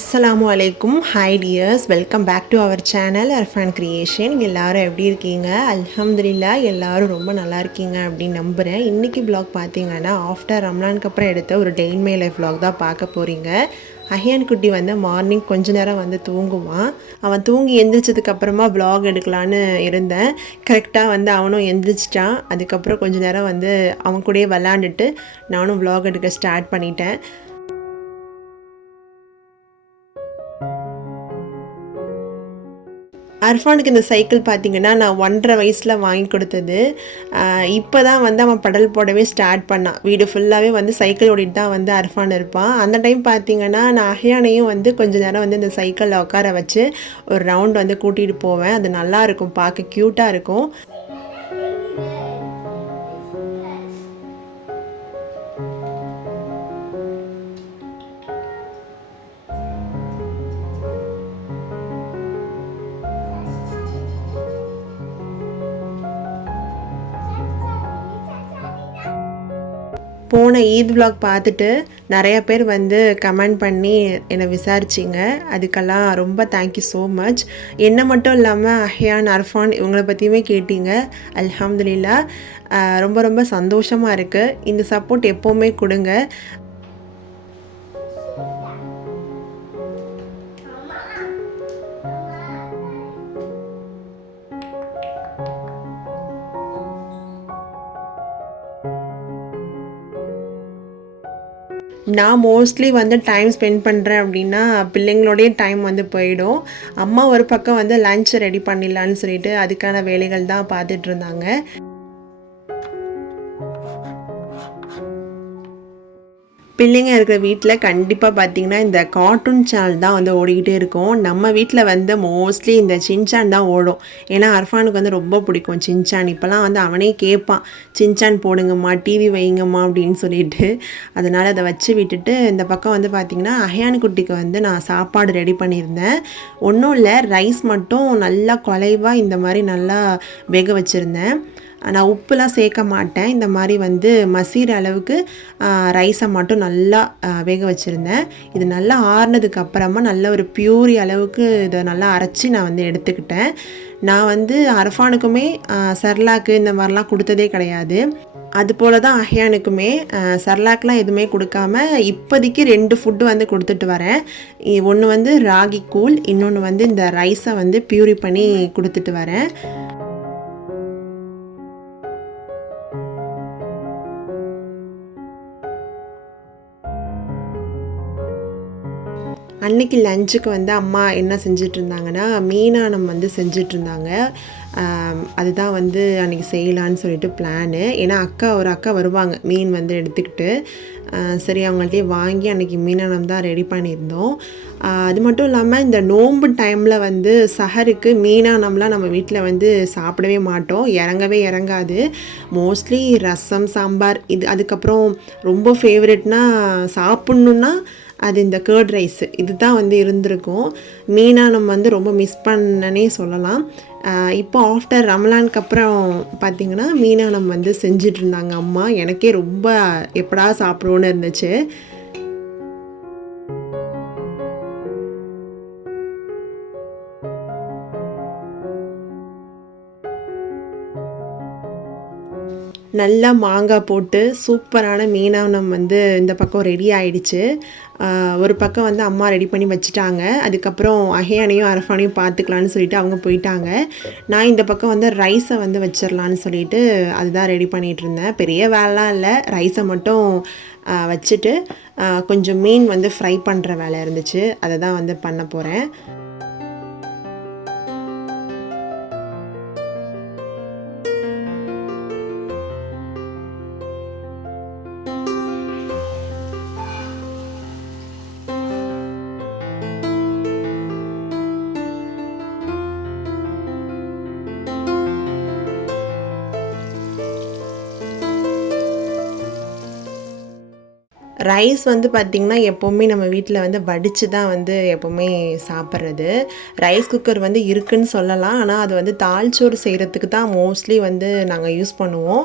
அஸ்ஸலாமு அலைக்கும். Hi dears, welcome back to our channel Arfan creation. எல்லோரும் எப்படி இருக்கீங்க? அல்ஹம்துலில்லாஹ் எல்லோரும் ரொம்ப நல்லா இருக்கீங்க அப்படின்னு நம்புகிறேன். இன்றைக்கி வ்ளாக் பார்த்தீங்கன்னா ஆஃப்டர் ரம்லானுக்கு அப்புறம் எடுத்த ஒரு டே இன் மை லைஃப் வ்ளாக் தான் பார்க்க போகிறீங்க. அஹியான் குட்டி வந்து மார்னிங் கொஞ்ச நேரம் வந்து தூங்குவான். அவன் தூங்கி எந்திரிச்சதுக்கப்புறமா வ்ளாக் எடுக்கலான்னு இருந்தேன். கரெக்டாக வந்து அவனும் எந்திரிச்சிட்டான். அதுக்கப்புறம் கொஞ்ச நேரம் வந்து அவன் கூடயே விளாண்டுட்டு நானும் வ்ளாக் எடுக்க ஸ்டார்ட் பண்ணிட்டேன். அர்ஃபானுக்கு இந்த சைக்கிள் பார்த்திங்கன்னா நான் 1.5 வயசில் வாங்கி கொடுத்தது. இப்போ தான் வந்து அவன் பெடல் போடவே ஸ்டார்ட் பண்ணான். வீடு ஃபுல்லாகவே வந்து சைக்கிள் ஓடிட்டு தான் வந்து அர்ஃபான் இருப்பான். அந்த டைம் பார்த்திங்கன்னா நான் அஹியானையும் வந்து கொஞ்ச நேரம் வந்து இந்த சைக்கிளில் உட்கார வச்சு ஒரு ரவுண்ட் வந்து கூட்டிகிட்டு போவேன். அது நல்லாயிருக்கும், பார்க்க க்யூட்டாக இருக்கும். போன ஈத் வ்ளாக் பார்த்துட்டு நிறைய பேர் வந்து கமெண்ட் பண்ணி என்னை விசாரிச்சிங்க. அதுக்கெல்லாம் ரொம்ப தேங்க்யூ ஸோ மச். என்னை மட்டும் இல்லாமல் அஹியான், அர்ஃபான் இவங்களை பற்றியுமே கேட்டீங்க. அல்ஹம்துலில்லாஹ் ரொம்ப ரொம்ப சந்தோஷமாக இருக்குது. இந்த சப்போர்ட் எப்போவுமே கொடுங்க. நான் மோஸ்ட்லி வந்து டைம் ஸ்பெண்ட் பண்ணுறேன் அப்படின்னா பிள்ளைங்களோடைய டைம் வந்து போயிடும். அம்மா ஒரு பக்கம் வந்து லன்ச் ரெடி பண்ணிடலான்னு சொல்லிட்டு அதுக்கான வேலைகள் தான் பார்த்துட்ருந்தாங்க. பிள்ளைங்க இருக்கிற வீட்டில் கண்டிப்பாக பார்த்திங்கன்னா இந்த கார்ட்டூன் சேனல் தான் வந்து ஓடிக்கிட்டே இருக்கும். நம்ம வீட்டில் வந்து மோஸ்ட்லி இந்த சின்சான் தான் ஓடும். ஏன்னா அர்ஃபானுக்கு வந்து ரொம்ப பிடிக்கும் சின்சான். இப்போலாம் வந்து அவனே கேட்பான், சின்சான் போடுங்கம்மா, டிவி வைங்கம்மா அப்படின்னு சொல்லிட்டு. அதனால் அதை வச்சு விட்டுட்டு இந்த பக்கம் வந்து பார்த்திங்கன்னா அஹியான் குட்டிக்கு வந்து நான் சாப்பாடு ரெடி பண்ணியிருந்தேன். ஒன்றும் இல்லை, ரைஸ் மட்டும் நல்லா குலைவாக இந்த மாதிரி நல்லா வேக வச்சுருந்தேன். நான் உப்புலாம் சேர்க்க மாட்டேன். இந்த மாதிரி வந்து மசீர அளவுக்கு ரைஸை மட்டும் நல்லா வேக வச்சுருந்தேன். இது நல்லா ஆறுனதுக்கு அப்புறமா நல்ல ஒரு பியூரி அளவுக்கு இதை நல்லா அரைச்சி நான் வந்து எடுத்துக்கிட்டேன். நான் வந்து அர்ஃபானுக்குமே சர்லாக்கு இந்த மாதிரிலாம் கொடுத்ததே கிடையாது. அதுபோல் தான் அஹியானுக்குமே சர்லாக்லாம் எதுவுமே கொடுக்காம இப்போதைக்கு 2 ஃபுட்டு வந்து கொடுத்துட்டு வரேன். ஒன்று வந்து ராகி கூழ், இன்னொன்று வந்து இந்த ரைஸை வந்து பியூரி பண்ணி கொடுத்துட்டு வரேன். அன்றைக்கி லஞ்சுக்கு வந்து அம்மா என்ன செஞ்சிட்ருந்தாங்கன்னா மீனானம் வந்து செஞ்சிட்ருந்தாங்க. அதுதான் வந்து அன்றைக்கி செய்யலான்னு சொல்லிட்டு பிளானு. ஏன்னா ஒரு அக்கா வருவாங்க மீன் வந்து எடுத்துக்கிட்டு. சரி அவங்கள்ட்டே வாங்கி அன்றைக்கி மீனானம் தான் ரெடி பண்ணியிருந்தோம். அது மட்டும் இல்லாமல் இந்த நோன்பு டைமில் வந்து சஹருக்கு மீனானம்லாம் நம்ம வீட்டில் வந்து சாப்பிடவே மாட்டோம், இறங்கவே இறங்காது. மோஸ்ட்லி ரசம், சாம்பார் இது. அதுக்கப்புறம் ரொம்ப ஃபேவரெட்னால் சாப்பிட்ணுன்னா அது இந்த கர்ட் ரைஸு இது தான் வந்து இருந்திருக்கும். மீனானம் வந்து ரொம்ப மிஸ் பண்ணனே சொல்லலாம். இப்போ ஆஃப்டர் ரமலானுக்கு அப்புறம் பார்த்திங்கன்னா மீனானம் வந்து செஞ்சிட்ருந்தாங்க அம்மா. எனக்கே ரொம்ப எப்படா சாப்பிடுவோன்னு இருந்துச்சு. நல்லா மாங்காய் போட்டு சூப்பரான மீனானம் வந்து இந்த பக்கம் ரெடி ஆகிடுச்சு. ஒரு பக்கம் வந்து அம்மா ரெடி பண்ணி வச்சுட்டாங்க. அதுக்கப்புறம் அஹியானையும் அர்ஃபானையும் பார்த்துக்கலான்னு சொல்லிட்டு அவங்க போயிட்டாங்க. நான் இந்த பக்கம் வந்து ரைஸை வந்து வச்சிடலான்னு சொல்லிட்டு அதுதான் ரெடி பண்ணிகிட்ருந்தேன். பெரிய வேலைலாம் இல்லை, ரைஸை மட்டும் வச்சுட்டு கொஞ்சம் மீன் வந்து ஃப்ரை பண்ணுற வேலை இருந்துச்சு, அதை தான் வந்து பண்ண போகிறேன். ரைஸ் வந்து பார்த்திங்கன்னா எப்போவுமே நம்ம வீட்டில் வந்து வடித்து தான் வந்து எப்போவுமே சாப்பிட்றது. ரைஸ் குக்கர் வந்து இருக்குன்னு சொல்லலாம். ஆனால் அது வந்து தாள்சோறு செய்கிறதுக்கு தான் மோஸ்ட்லி வந்து நாங்கள் யூஸ் பண்ணுவோம்.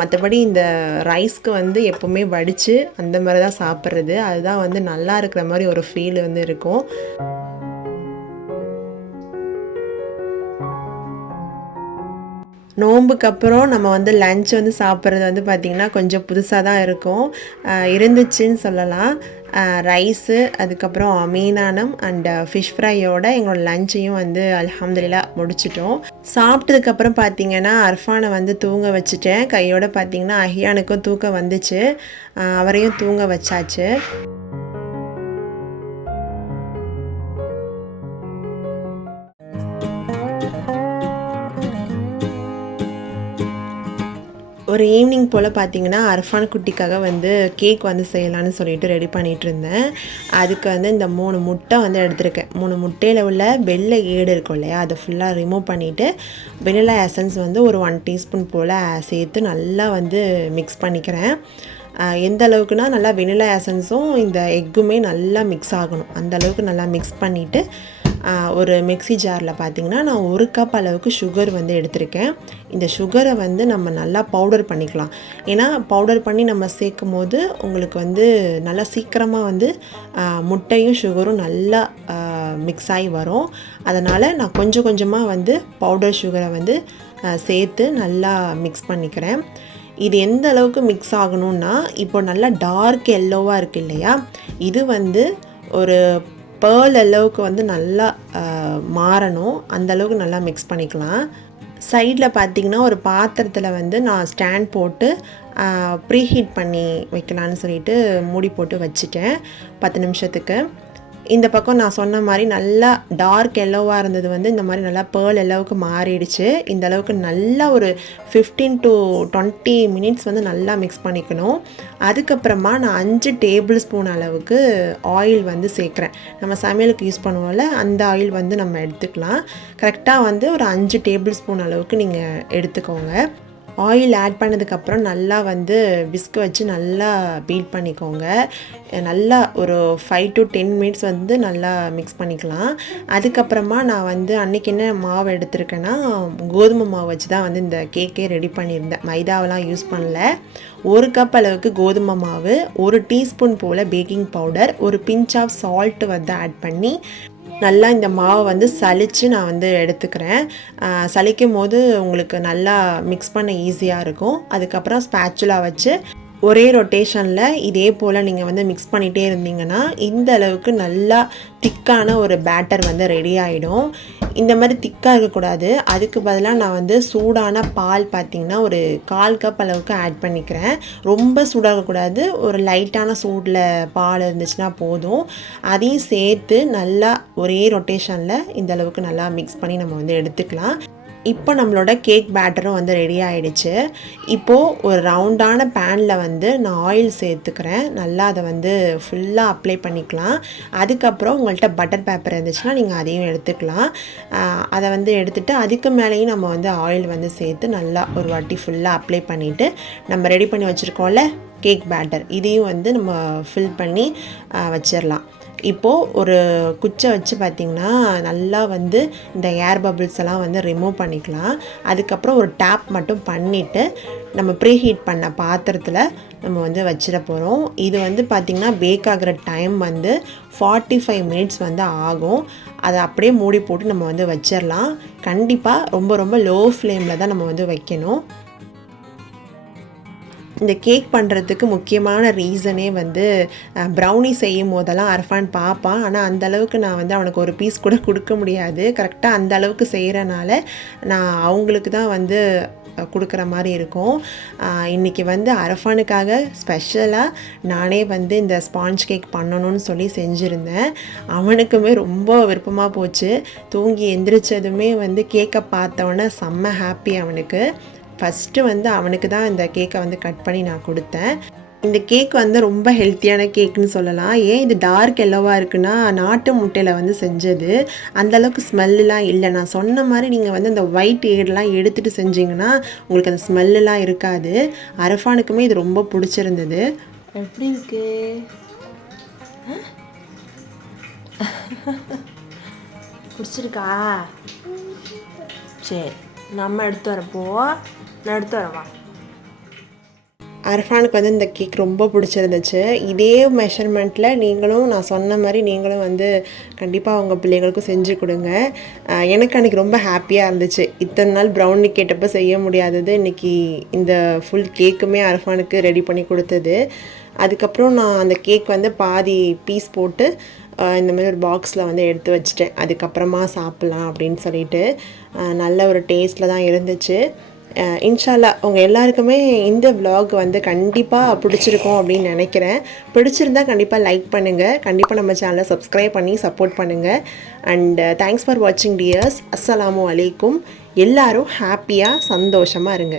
மற்றபடி இந்த ரைஸ்க்கு வந்து எப்போவுமே வடித்து அந்த மாதிரி தான் சாப்பிட்றது. அதுதான் வந்து நல்லா இருக்கிற மாதிரி ஒரு ஃபீல் வந்து இருக்கும். நோம்புக்கு அப்புறம் நம்ம வந்து லன்ச் வந்து சாப்பிட்றது வந்து பார்த்திங்கன்னா கொஞ்சம் புதுசாக தான் இருக்கும். இருந்துச்சுன்னு சொல்லலாம். ரைஸு, அதுக்கப்புறம் மீனானம் அண்ட் ஃபிஷ் ஃப்ரையோட எங்களோட லஞ்சையும் வந்து அல்ஹம்துலில்லாஹ் முடிச்சிட்டோம். சாப்பிட்டதுக்கப்புறம் பார்த்திங்கன்னா அர்ஃபானை வந்து தூங்க வச்சுட்டேன். கையோடு பார்த்திங்கன்னா அஹியானுக்கும் தூக்கம் வந்துச்சு. அவரையும் தூங்க வச்சாச்சு. ஒரு ஈவினிங் போல் பார்த்திங்கன்னா அர்ஃபான் குட்டிக்காக வந்து கேக் வந்து செய்யலான்னு சொல்லிட்டு ரெடி பண்ணிகிட்டு இருந்தேன். அதுக்கு வந்து இந்த 3 முட்டை வந்து எடுத்திருக்கேன். 3 முட்டையில் உள்ள வெள்ளை ஏடு இருக்கும் இல்லையா, அதை ஃபுல்லாக ரிமூவ் பண்ணிவிட்டு வெனிலா எசன்ஸ் வந்து ஒரு 1 டீஸ்பூன் போல் சேர்த்து நல்லா வந்து மிக்ஸ் பண்ணிக்கிறேன். எந்த அளவுக்குனா நல்லா வெனிலா எசன்ஸும் இந்த எக்குமே நல்லா மிக்ஸ் ஆகணும். அந்த அளவுக்கு நல்லா மிக்ஸ் பண்ணிவிட்டு ஒரு மிக்ஸி ஜாரில் பார்த்திங்கன்னா நான் 1 கப் அளவுக்கு சுகர் வந்து எடுத்திருக்கேன். இந்த சுகரை வந்து நம்ம நல்லா பவுடர் பண்ணிக்கலாம். ஏன்னா பவுடர் பண்ணி நம்ம சேர்க்கும் போது உங்களுக்கு வந்து நல்லா சீக்கிரமாக வந்து முட்டையும் சுகரும் நல்லா மிக்ஸ் ஆகி வரும். அதனால் நான் கொஞ்சம் கொஞ்சமாக வந்து பவுடர் சுகரை வந்து சேர்த்து நல்லா மிக்ஸ் பண்ணிக்கிறேன். இது எந்த அளவுக்கு மிக்ஸ் ஆகணும்னா, இப்போ நல்லா டார்க் எல்லோவாக இருக்குது இல்லையா, இது வந்து ஒரு பேர்ல் அளவுக்கு வந்து நல்லா மாறணும். அந்தளவுக்கு நல்லா மிக்ஸ் பண்ணிக்கலாம். சைடில் பார்த்திங்கன்னா ஒரு பாத்திரத்தில் வந்து நான் ஸ்டாண்ட் போட்டு ப்ரீஹீட் பண்ணி வைக்கலான்னு சொல்லிட்டு மூடி போட்டு வச்சுட்டேன் 10 நிமிஷத்துக்கு. இந்த பக்கம் நான் சொன்ன மாதிரி நல்லா டார்க் எல்லோவாக இருந்தது வந்து இந்த மாதிரி நல்லா பேர்ல் எல்லோவுக்கு மாறிடுச்சு. இந்த அளவுக்கு நல்லா ஒரு 15 to 20 மினிட்ஸ் வந்து நல்லா மிக்ஸ் பண்ணிக்கணும். அதுக்கப்புறமா நான் 5 டேபிள் ஸ்பூன் அளவுக்கு ஆயில் வந்து சேர்க்குறேன். நம்ம சமையலுக்கு யூஸ் பண்ணுவோம்ல, அந்த ஆயில் வந்து நம்ம எடுத்துக்கலாம். கரெக்டாக வந்து ஒரு 5 டேபிள் ஸ்பூன் அளவுக்கு நீங்கள் எடுத்துக்கோங்க. ஆயில் ஆட் பண்ணதுக்கப்புறம் நல்லா வந்து விஸ்க் வச்சு நல்லா பீட் பண்ணிக்கோங்க. நல்லா ஒரு 5 to 10 மினிட்ஸ் வந்து நல்லா மிக்ஸ் பண்ணிக்கலாம். அதுக்கப்புறமா நான் வந்து அன்றைக்கி என்ன மாவு எடுத்திருக்கேன்னா கோதுமை மாவு வச்சு தான் வந்து இந்த கேக்கே ரெடி பண்ணியிருந்தேன். மைதாவெலாம் யூஸ் பண்ணல. 1 கப் அளவுக்கு கோதுமை மாவு, 1 டீஸ்பூன் போல் பேக்கிங் பவுடர், ஒரு பிஞ்ச் ஆஃப் சால்ட் வந்து ஆட் பண்ணி நல்லா இந்த மாவை வந்து சலித்து நான் வந்து எடுத்துக்கிறேன். சலிக்கும் போது உங்களுக்கு நல்லா மிக்ஸ் பண்ண ஈஸியாக இருக்கும். அதுக்கப்புறம் ஸ்பேச்சுலா வச்சு ஒரே ரொட்டேஷனில் இதே போல் நீங்கள் வந்து மிக்ஸ் பண்ணிகிட்டே இருந்தீங்கன்னா இந்த அளவுக்கு நல்லா திக்கான ஒரு பேட்டர் வந்து ரெடி ஆகிடும். இந்த மாதிரி திக்காக இருக்கக்கூடாது. அதுக்கு பதிலாக நான் வந்து சூடான பால் பார்த்திங்கன்னா ஒரு 1/4 கப் அளவுக்கு ஆட் பண்ணிக்கிறேன். ரொம்ப சூடாகக்கூடாது, ஒரு லைட்டான சூடில் பால் இருந்துச்சுன்னா போதும். அதையும் சேர்த்து நல்லா ஒரே ரொட்டேஷனில் இந்த அளவுக்கு நல்லா மிக்ஸ் பண்ணி நம்ம வந்து எடுத்துக்கலாம். இப்போ நம்மளோட கேக் பேட்டரும் வந்து ரெடி ஆகிடுச்சு. இப்போது ஒரு ரவுண்டான பேனில் வந்து நான் ஆயில் சேர்த்துக்கிறேன். நல்லா அதை வந்து ஃபுல்லாக அப்ளை பண்ணிக்கலாம். அதுக்கப்புறம் உங்கள்கிட்ட பட்டர் பேப்பர் இருந்துச்சுன்னா நீங்கள் அதையும் எடுத்துக்கலாம். அதை வந்து எடுத்துகிட்டு அதுக்கு மேலேயும் நம்ம வந்து ஆயில் வந்து சேர்த்து நல்லா ஒரு வாட்டி ஃபுல்லாக அப்ளை பண்ணிவிட்டு நம்ம ரெடி பண்ணி வச்சுருக்கோம்ல கேக் பேட்டர், இதையும் வந்து நம்ம ஃபில் பண்ணி வச்சிடலாம். இப்போது ஒரு குச்சை வச்சு பார்த்திங்கன்னா நல்லா வந்து இந்த ஏர் பபிள்ஸ் எல்லாம் வந்து ரிமூவ் பண்ணிக்கலாம். அதுக்கப்புறம் ஒரு டேப் மட்டும் பண்ணிவிட்டு நம்ம ப்ரீஹீட் பண்ண பாத்திரத்தில் நம்ம வந்து வச்சிட போகிறோம். இது வந்து பார்த்திங்கன்னா பேக் ஆகிற டைம் வந்து 45 மினிட்ஸ் வந்து ஆகும். அதை அப்படியே மூடி போட்டு நம்ம வந்து வச்சிடலாம். கண்டிப்பாக ரொம்ப ரொம்ப லோ ஃப்ளேமில் தான் நம்ம வந்து வைக்கணும். இந்த கேக் பண்ணுறதுக்கு முக்கியமான ரீசனே வந்து ப்ரௌனி செய்யும் போதெல்லாம் அர்ஃபான் பார்ப்பான். ஆனால் அந்தளவுக்கு நான் வந்து அவனுக்கு ஒரு பீஸ் கூட கொடுக்க முடியாது. கரெக்டாக அந்த அளவுக்கு செய்கிறனால நான் அவங்களுக்கு தான் வந்து கொடுக்குற மாதிரி இருக்கும். இன்றைக்கி வந்து அர்ஃபானுக்காக ஸ்பெஷலாக நானே வந்து இந்த ஸ்பாஞ்ச் கேக் பண்ணணும்னு சொல்லி செஞ்சுருந்தேன். அவனுக்குமே ரொம்ப விருப்பமாக போச்சு. தூங்கி எந்திரிச்சதுமே வந்து கேக்கை பார்த்தவொன்னே செம்ம ஹாப்பி அவனுக்கு. ஃபஸ்ட்டு வந்து அவனுக்கு தான் இந்த கேக்கை வந்து கட் பண்ணி நான் கொடுத்தேன். இந்த கேக் வந்து ரொம்ப ஹெல்த்தியான கேக்குன்னு சொல்லலாம். ஏன் இது டார்க் எல்லோவாக இருக்குன்னா நாட்டு முட்டையில் வந்து செஞ்சது. அந்தளவுக்கு ஸ்மெல்லாம் இல்லை. நான் சொன்ன மாதிரி நீங்கள் வந்து இந்த ஒயிட் ஏடெலாம் எடுத்துகிட்டு செஞ்சிங்கன்னா உங்களுக்கு அந்த ஸ்மெல்லாம் இருக்காது. அர்ஃபானுக்குமே இது ரொம்ப பிடிச்சிருந்தது. எப்படி இருக்கு? பிடிச்சிருக்கா? சரி, நம்ம எடுத்து வரப்போ நான் எடுத்து வரவா? அர்ஃபானுக்கு வந்து இந்த கேக் ரொம்ப பிடிச்சிருந்துச்சு. இதே மெஷர்மெண்ட்டில் நீங்களும் நான் சொன்ன மாதிரி நீங்களும் வந்து கண்டிப்பாக உங்கள் பிள்ளைங்களுக்கும் செஞ்சு கொடுங்க. எனக்கு அன்றைக்கி ரொம்ப ஹாப்பியாக இருந்துச்சு. இத்தனை நாள் ப்ரௌனி கேட்டப்போ செய்ய முடியாதது இன்றைக்கி இந்த ஃபுல் கேக்குமே அர்ஃபானுக்கு ரெடி பண்ணி கொடுத்தது. அதுக்கப்புறம் நான் அந்த கேக் வந்து பாதி பீஸ் போட்டு இந்த மாதிரி ஒரு பாக்ஸில் வந்து எடுத்து வச்சிட்டேன். அதுக்கப்புறமா சாப்பிட்லாம் அப்படின்னு சொல்லிட்டு நல்ல ஒரு டேஸ்ட்டில் தான் இருந்துச்சு. இன்ஷால்லா உங்கள் எல்லாருக்குமே இந்த vlog வந்து கண்டிப்பாக பிடிச்சிருக்கும் அப்படின்னு நினைக்கிறேன். பிடிச்சிருந்தா கண்டிப்பாக லைக் பண்ணுங்கள். கண்டிப்பாக நம்ம சேனலை சப்ஸ்கிரைப் பண்ணி சப்போர்ட் பண்ணுங்கள். அண்ட் தேங்க்ஸ் ஃபார் வாட்சிங் டியர்ஸ். அஸ்ஸலாமு அலைக்கும். எல்லாரும் ஹாப்பியாக சந்தோஷமாக இருங்க.